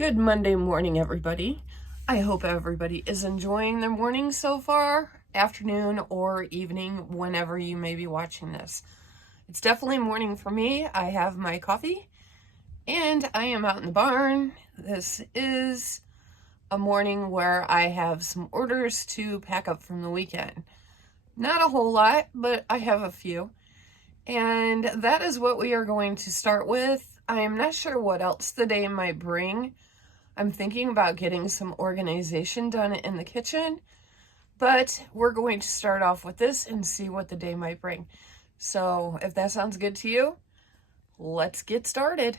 Good Monday morning, everybody. I hope everybody is enjoying their morning so far, afternoon or evening, whenever you may be watching this. It's definitely morning for me. I have my coffee and I am out in the barn. This is a morning where I have some orders to pack up from the weekend. Not a whole lot, but I have a few. And that is what we are going to start with. I am not sure what else the day might bring. I'm thinking about getting some organization done in the kitchen, but we're going to start off with this and see what the day might bring. So if that sounds good to you, let's get started.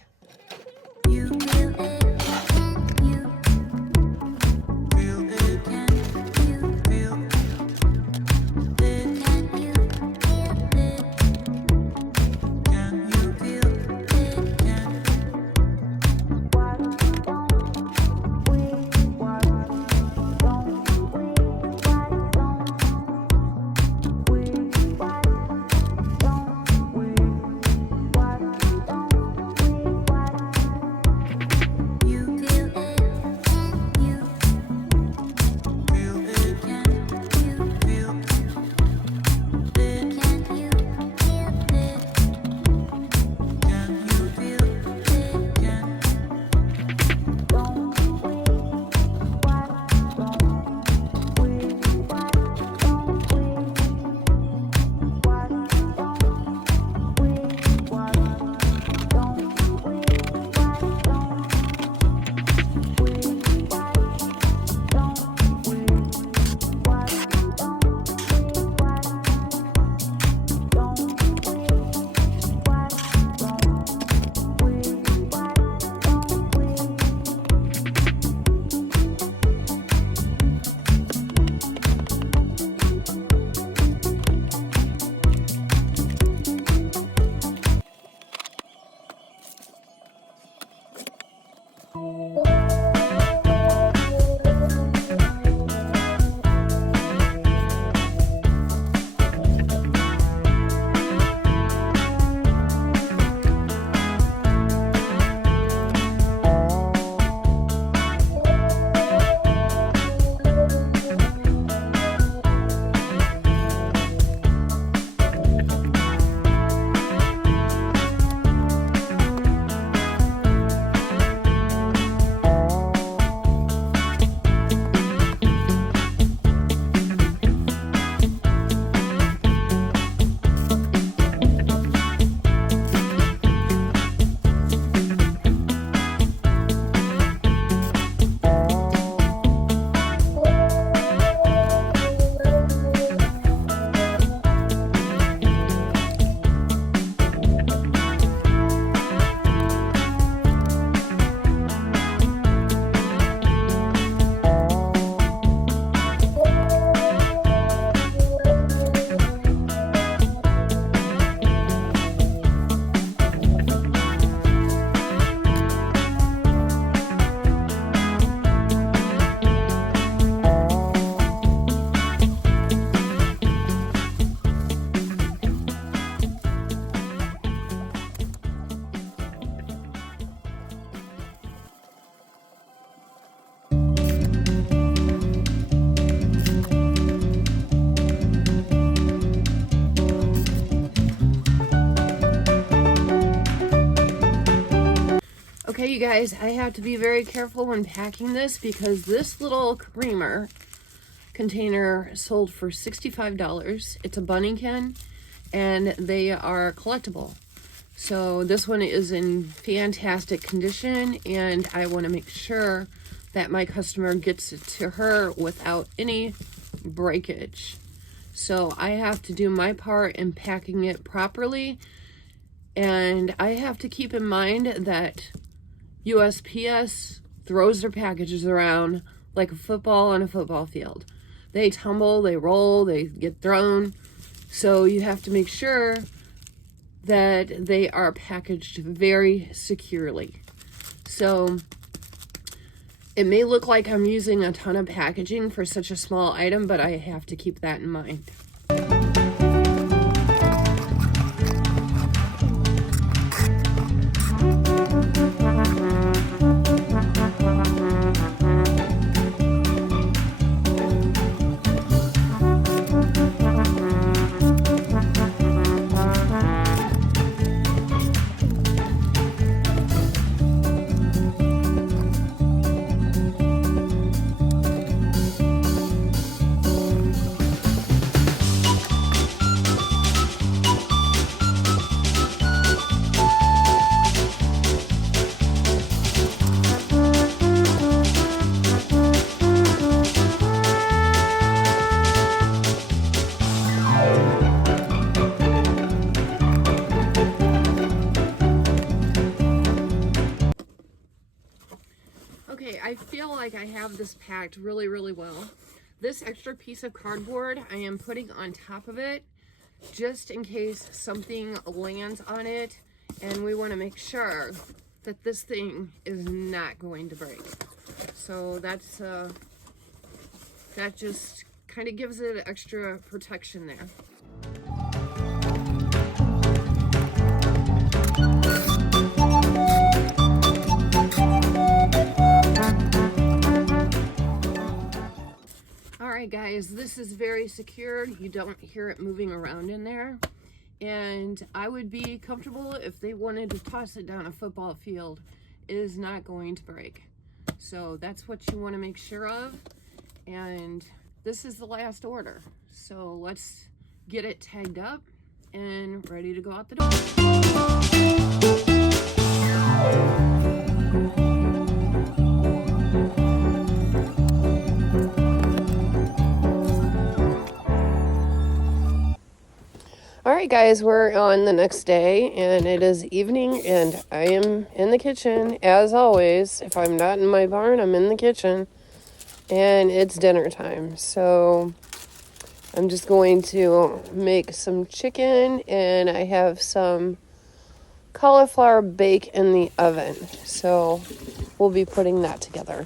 Okay, you guys, I have to be very careful when packing this because this little creamer container sold for $65. It's a Bunnykin and they are collectible. So this one is in fantastic condition and I want to make sure that my customer gets it to her without any breakage. So I have to do my part in packing it properly, and I have to keep in mind that USPS throws their packages around like a football on a football field. They tumble, they roll, they get thrown. So you have to make sure that they are packaged very securely. So it may look like I'm using a ton of packaging for such a small item, but I have to keep that in mind. Okay, I feel like I have this packed really, really well. This extra piece of cardboard I am putting on top of it just in case something lands on it, and we want to make sure that this thing is not going to break. So that's that just kind of gives it extra protection there. Alright guys, this is very secure. You don't hear it moving around in there. And I would be comfortable if they wanted to toss it down a football field. It is not going to break. So that's what you want to make sure of. And this is the last order. So let's get it tagged up and ready to go out the door. Alright guys, we're on the next day and it is evening and I am in the kitchen as always. If I'm not in my barn, I'm in the kitchen and it's dinner time. So I'm just going to make some chicken and I have some cauliflower bake in the oven. So we'll be putting that together.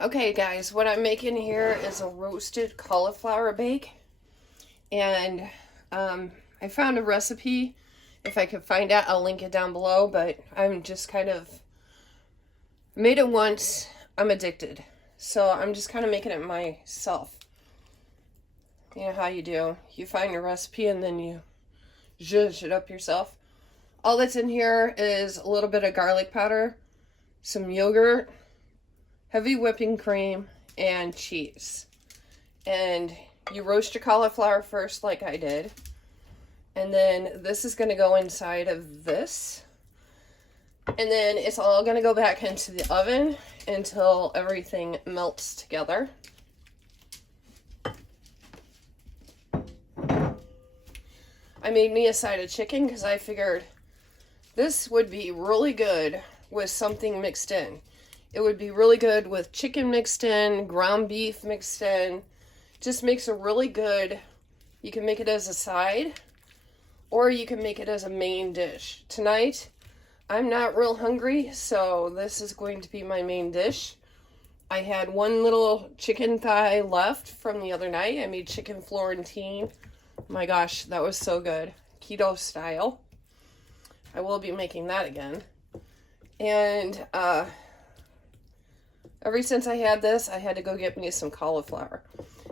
Okay guys, what I'm making here is a roasted cauliflower bake, and I found a recipe. If I could find it, I'll link it down below, but I'm just kind of made it once. I'm addicted, so I'm just kind of making it myself. You know how you do, you find your recipe and then you zhuzh it up yourself. All that's in here is a little bit of garlic powder, some yogurt, heavy whipping cream, and cheese. And you roast your cauliflower first like I did. And then this is going to go inside of this. And then it's all going to go back into the oven until everything melts together. I made me a side of chicken because I figured this would be really good with something mixed in. It would be really good with chicken mixed in, ground beef mixed in. Just makes a really good, you can make it as a side or you can make it as a main dish. Tonight, I'm not real hungry, so this is going to be my main dish. I had one little chicken thigh left from the other night. I made chicken Florentine. My gosh, that was so good. Keto style. I will be making that again. And ever since I had this, I had to go get me some cauliflower.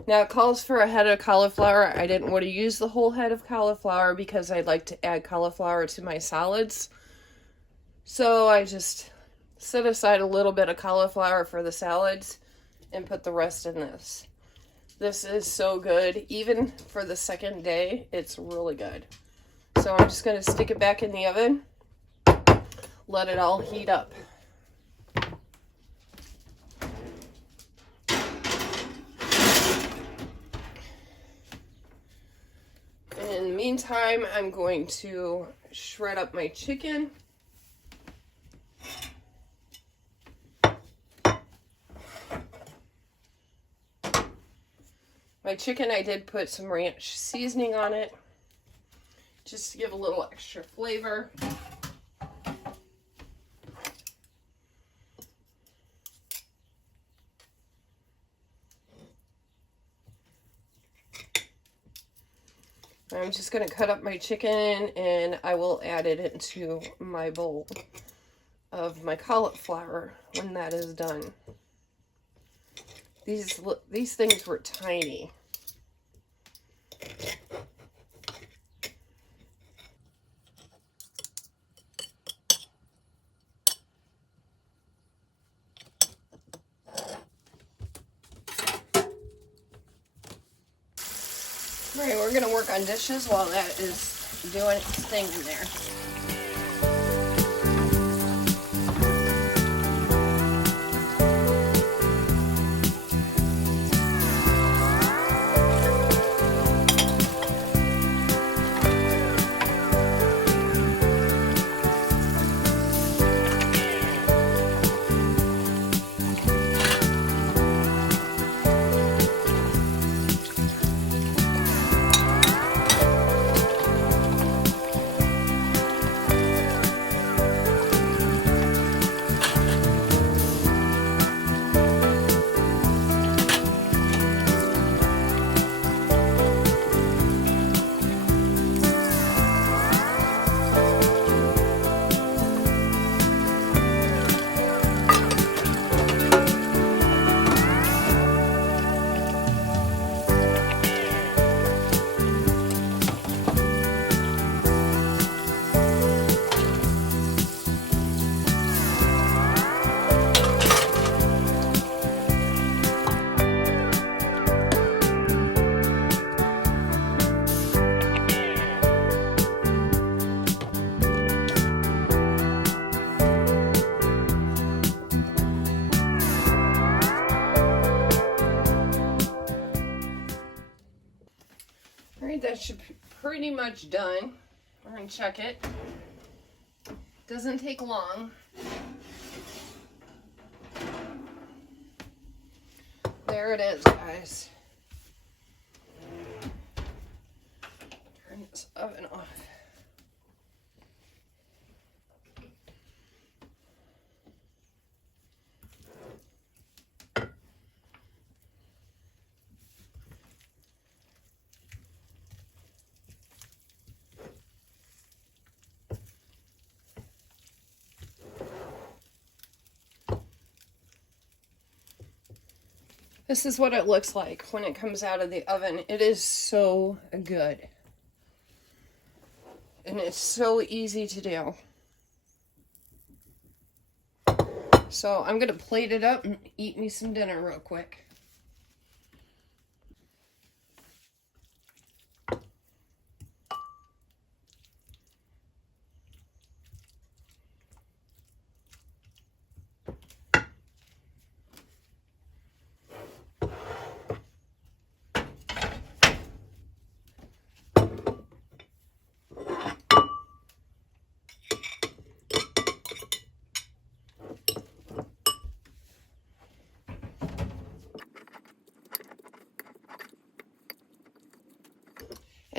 Now, it calls for a head of cauliflower. I didn't want to use the whole head of cauliflower because I'd like to add cauliflower to my salads. So I just set aside a little bit of cauliflower for the salads and put the rest in this. This is so good. Even for the second day, it's really good. So I'm just going to stick it back in the oven, let it all heat up. In the meantime, I'm going to shred up my chicken. My chicken, I did put some ranch seasoning on it, just to give a little extra flavor. I'm just going to cut up my chicken and I will add it into my bowl of my cauliflower when that is done. These things were tiny. All right, we're going to work on dishes while that is doing its thing in there. That should be pretty much done. We're going to check it. Doesn't take long. There it is, guys. Turn this oven off. This is what it looks like when it comes out of the oven. It is so good. And it's so easy to do. So I'm going to plate it up and eat me some dinner real quick.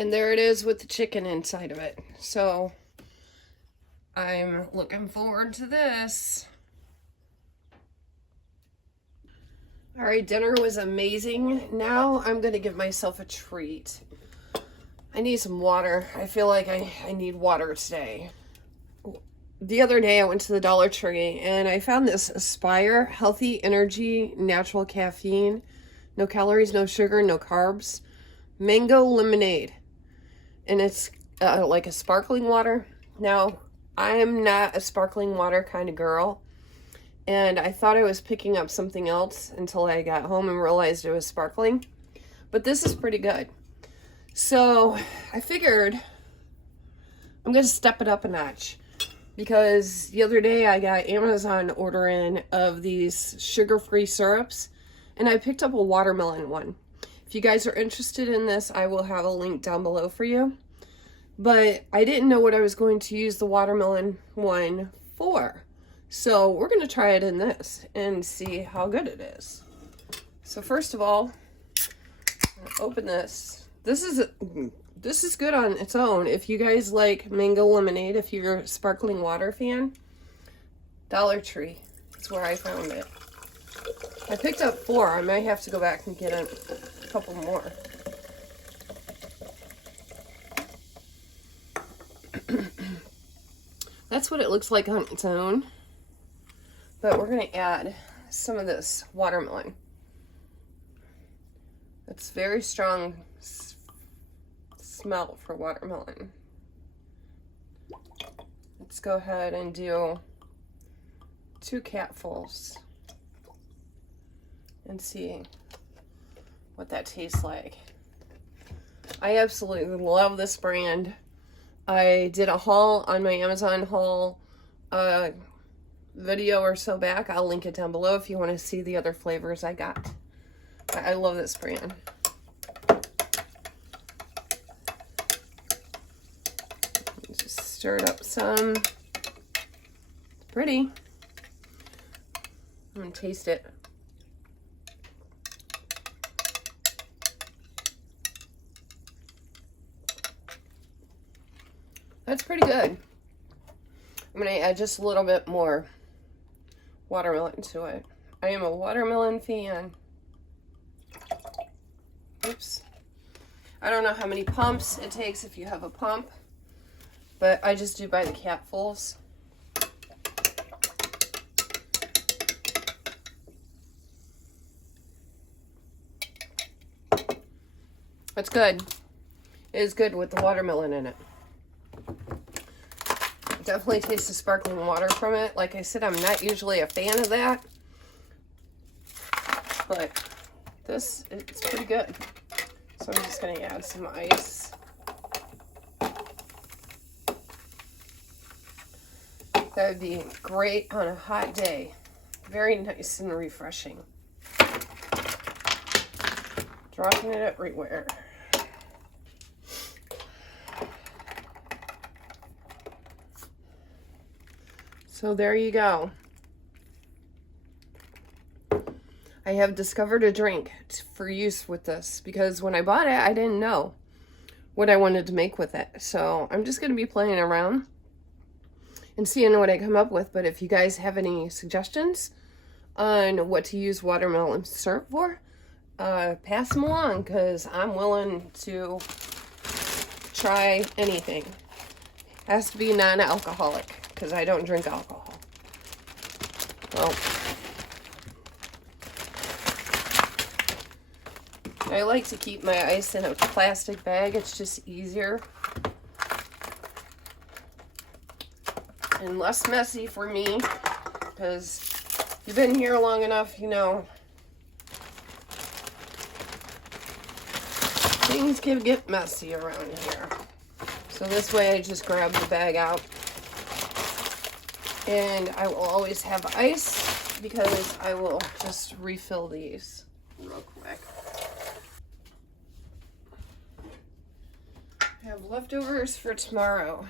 And there it is with the chicken inside of it. So I'm looking forward to this. All right, dinner was amazing. Now I'm gonna give myself a treat. I need some water. I feel like I need water today. The other day I went to the Dollar Tree and I found this Aspire Healthy Energy Natural Caffeine. No calories, no sugar, no carbs. Mango lemonade. And it's like a sparkling water. Now, I'm not a sparkling water kind of girl. And I thought I was picking up something else until I got home and realized it was sparkling. But this is pretty good. So I figured I'm going to step it up a notch. Because the other day I got Amazon order in of these sugar-free syrups. And I picked up a watermelon one. If you guys are interested in this, I will have a link down below for you. But I didn't know what I was going to use the watermelon one for. So we're going to try it in this and see how good it is. So first of all, I'm gonna open this. This is good on its own. If you guys like mango lemonade, if you're a sparkling water fan, Dollar Tree is where I found it. I picked up 4. I might have to go back and get a couple more. That's what it looks like on its own. But we're going to add some of this watermelon. It's very strong smell for watermelon. Let's go ahead and do 2 capfuls and see what that tastes like. I absolutely love this brand. I did a haul on my Amazon haul video or so back. I'll link it down below if you want to see the other flavors I got. I love this brand. Just stir it up some. It's pretty. I'm going to taste it. That's pretty good. I'm going to add just a little bit more watermelon to it. I am a watermelon fan. Oops. I don't know how many pumps it takes if you have a pump, but I just do by the capfuls. It's good. It is good with the watermelon in it. Definitely taste the sparkling water from it. Like I said, I'm not usually a fan of that, but this, it's pretty good. So I'm just going to add some ice. That would be great on a hot day. Very nice and refreshing. Dropping it everywhere. So there you go. I have discovered a drink for use with this because when I bought it, I didn't know what I wanted to make with it. So I'm just going to be playing around and seeing what I come up with. But if you guys have any suggestions on what to use watermelon syrup for, pass them along because I'm willing to try anything. Has to be non-alcoholic because I don't drink alcohol. Well, I like to keep my ice in a plastic bag. It's just easier and less messy for me because you've been here long enough, you know, things can get messy around here. So this way I just grab the bag out. And I will always have ice because I will just refill these real quick. I have leftovers for tomorrow.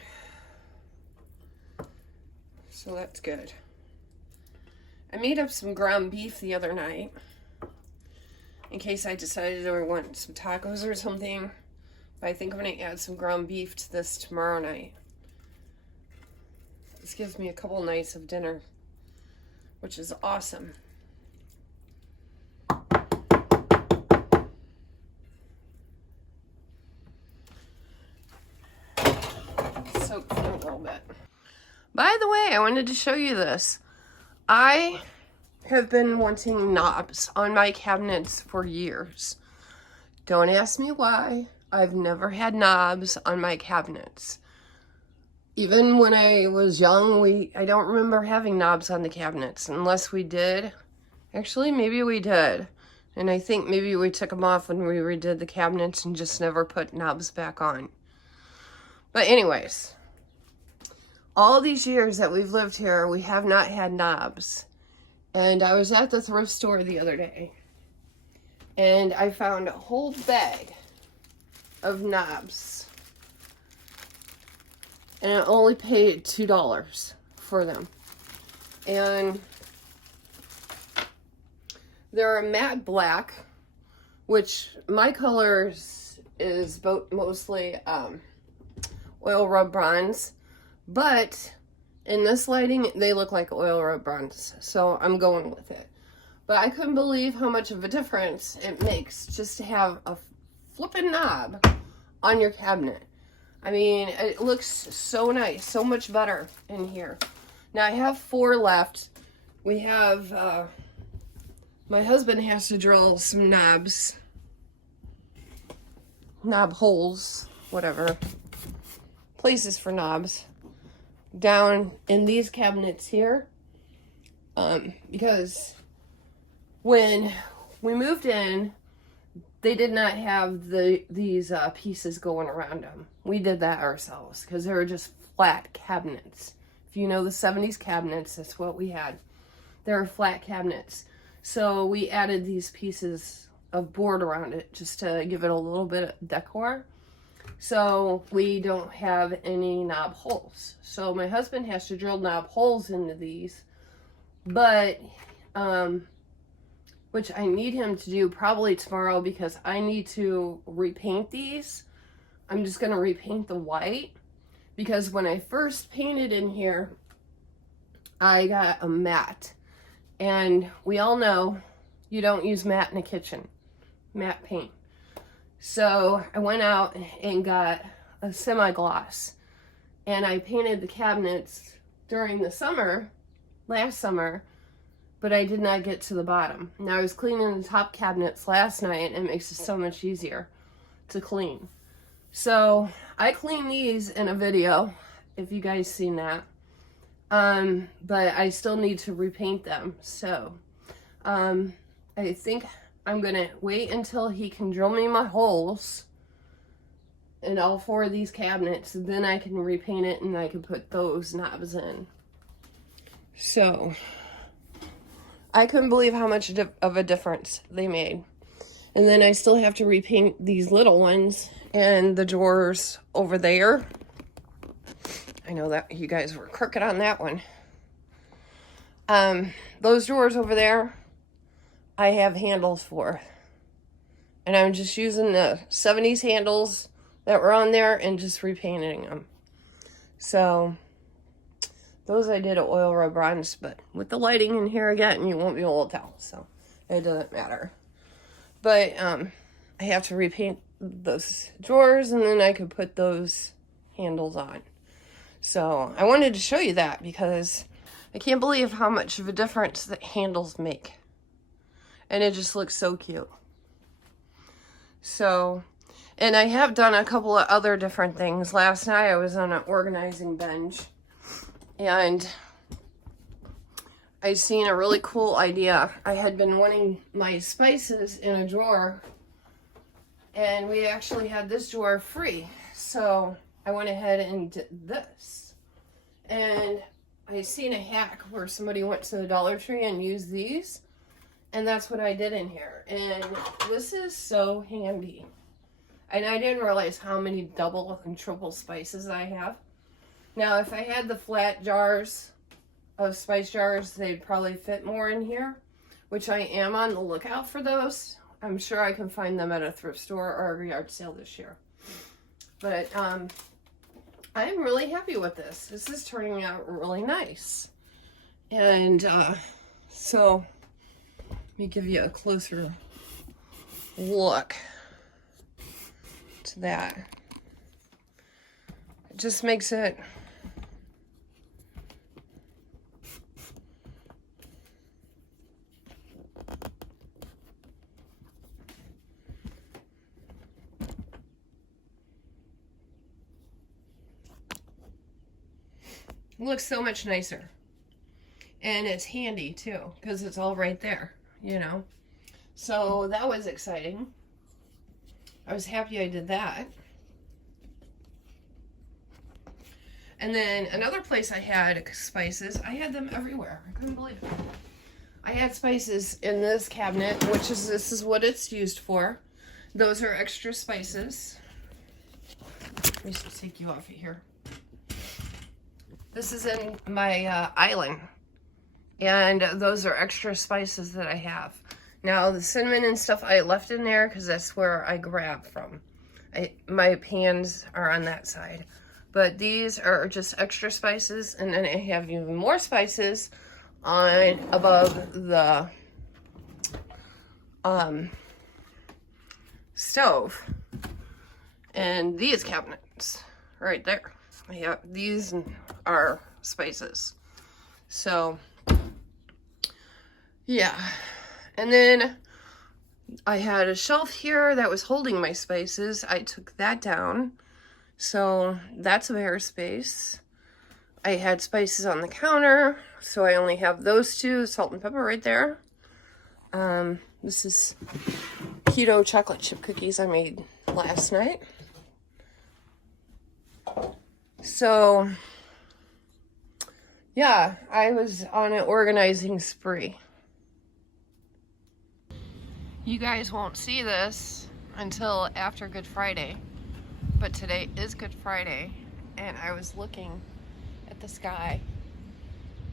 So that's good. I made up some ground beef the other night in case I decided I want some tacos or something. But I think I'm going to add some ground beef to this tomorrow night. This gives me a couple nights of dinner, which is awesome. Soak for a little bit. By the way, I wanted to show you this. I have been wanting knobs on my cabinets for years. Don't ask me why. I've never had knobs on my cabinets. Even when I was young, I don't remember having knobs on the cabinets, unless we did. Actually, maybe we did. And I think maybe we took them off when we redid the cabinets and just never put knobs back on. But anyways, all these years that we've lived here, we have not had knobs. And I was at the thrift store the other day, and I found a whole bag of knobs. And I only paid $2 for them. And they're a matte black, which my colors is mostly oil rub bronze. But in this lighting, they look like oil rub bronze. So I'm going with it. But I couldn't believe how much of a difference it makes just to have a flipping knob on your cabinet. I mean, it looks so nice, so much better in here. Now, I have 4 left. We have, my husband has to drill some knobs. Knob holes, whatever. Places for knobs. Down in these cabinets here. Because when we moved in, they did not have these pieces going around them. We did that ourselves because they were just flat cabinets. If you know the 70s cabinets, that's what we had. They were flat cabinets. So we added these pieces of board around it just to give it a little bit of decor. So we don't have any knob holes. So my husband has to drill knob holes into these. But, which I need him to do probably tomorrow because I need to repaint these. I'm just going to repaint the white because when I first painted in here, I got a matte. And we all know you don't use matte in the kitchen, matte paint. So I went out and got a semi-gloss and I painted the cabinets during the summer, last summer, but I did not get to the bottom. Now I was cleaning the top cabinets last night and it makes it so much easier to clean. So I cleaned these in a video, if you guys seen that. But I still need to repaint them. So I think I'm gonna wait until he can drill me my holes in all 4 of these cabinets, and then I can repaint it and I can put those knobs in. So I couldn't believe how much of a difference they made. And then I still have to repaint these little ones and the drawers over there. I know that you guys were crooked on that one. Those drawers over there, I have handles for. And I'm just using the 70s handles that were on there and just repainting them. So those I did at oil rub bronze, but with the lighting in here again, you won't be able to tell. So it doesn't matter. But I have to repaint those drawers and then I could put those handles on. So I wanted to show you that because I can't believe how much of a difference the handles make. And it just looks so cute. So, and I have done a couple of other different things. Last night I was on an organizing bench and I seen a really cool idea. I had been wanting my spices in a drawer and we actually had this drawer free. So I went ahead and did this. And I seen a hack where somebody went to the Dollar Tree and used these. And that's what I did in here. And this is so handy. And I didn't realize how many double and triple spices I have. Now, if I had the flat jars of spice jars, they'd probably fit more in here, which I am on the lookout for those. I'm sure I can find them at a thrift store or a yard sale this year. But I'm really happy with this. This is turning out really nice. And so let me give you a closer look to that. It just makes it looks so much nicer. And it's handy too, because it's all right there, you know. So that was exciting. I was happy I did that. And then another place I had spices, I had them everywhere. I couldn't believe it. I had spices in this cabinet, this is what it's used for. Those are extra spices. Let me just take you off of here. This is in my island. And those are extra spices that I have. Now the cinnamon and stuff I left in there because that's where I grab from. My pans are on that side. But these are just extra spices, and then I have even more spices on above the stove. And these cabinets right there. Yeah, these are spices. So yeah. And then I had a shelf here that was holding my spices. I took that down. So that's a bare space. I had spices on the counter, so I only have those two, salt and pepper right there. This is keto chocolate chip cookies I made last night. So yeah, I was on an organizing spree. You guys won't see this until after Good Friday, but today is Good Friday, and I was looking at the sky,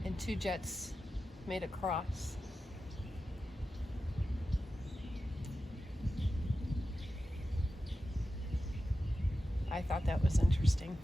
and two jets made a cross. I thought that was interesting.